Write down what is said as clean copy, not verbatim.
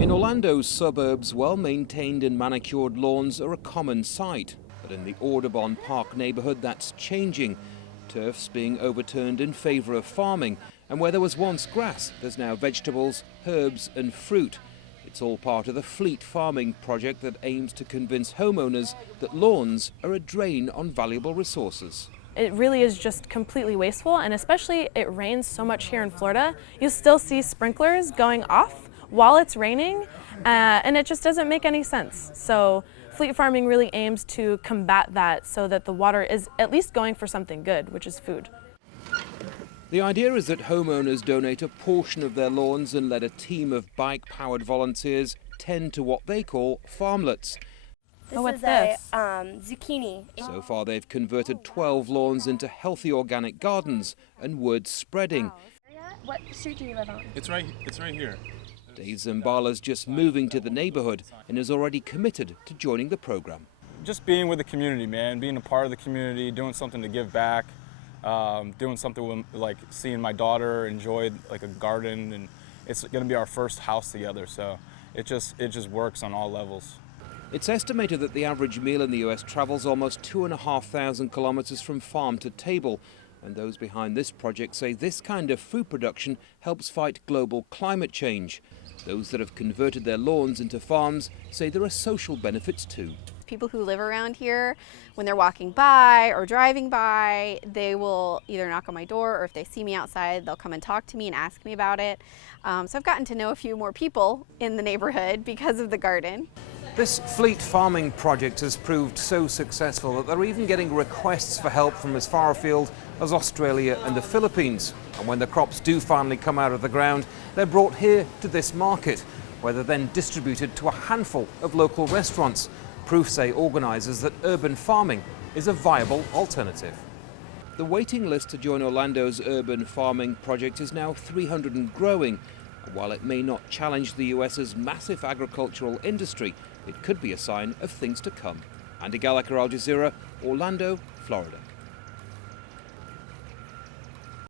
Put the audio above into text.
In Orlando's suburbs, well-maintained and manicured lawns are a common sight. But in the Audubon Park neighbourhood, that's changing. Turfs being overturned in favour of farming. And where there was once grass, there's now vegetables, herbs and fruit. It's all part of the Fleet Farming project that aims to convince homeowners that lawns are a drain on valuable resources. It really is just completely wasteful, and especially it rains so much here in Florida. You still see sprinklers going off while it's raining, and it just doesn't make any sense. So Fleet Farming really aims to combat that so that the water is at least going for something good, which is food. The idea is that homeowners donate a portion of their lawns and let a team of bike-powered volunteers tend to what they call farmlets. What's this? Zucchini. So far they've converted 12 lawns into healthy organic gardens, and word's spreading. What street do you live on? It's right here. Dave Zambala's just moving to the neighbourhood and is already committed to joining the programme. Just being with the community, man, being a part of the community, doing something to give back, doing something with, like, seeing my daughter enjoy like a garden, and it's going to be our first house together, so it just works on all levels. It's estimated that the average meal in the US travels almost 2,500 kilometres from farm to table, and those behind this project say this kind of food production helps fight global climate change. Those that have converted their lawns into farms say there are social benefits too. People who live around here, when they're walking by or driving by, they will either knock on my door, or if they see me outside, they'll come and talk to me and ask me about it. So I've gotten to know a few more people in the neighborhood because of the garden. This Fleet Farming project has proved so successful that they're even getting requests for help from as far afield as Australia and the Philippines. And when the crops do finally come out of the ground, they're brought here to this market, where they're then distributed to a handful of local restaurants. Proof, say organisers, that urban farming is a viable alternative. The waiting list to join Orlando's urban farming project is now 300 and growing. While it may not challenge the US's massive agricultural industry, it could be a sign of things to come. Andy Gallagher, Al Jazeera, Orlando, Florida.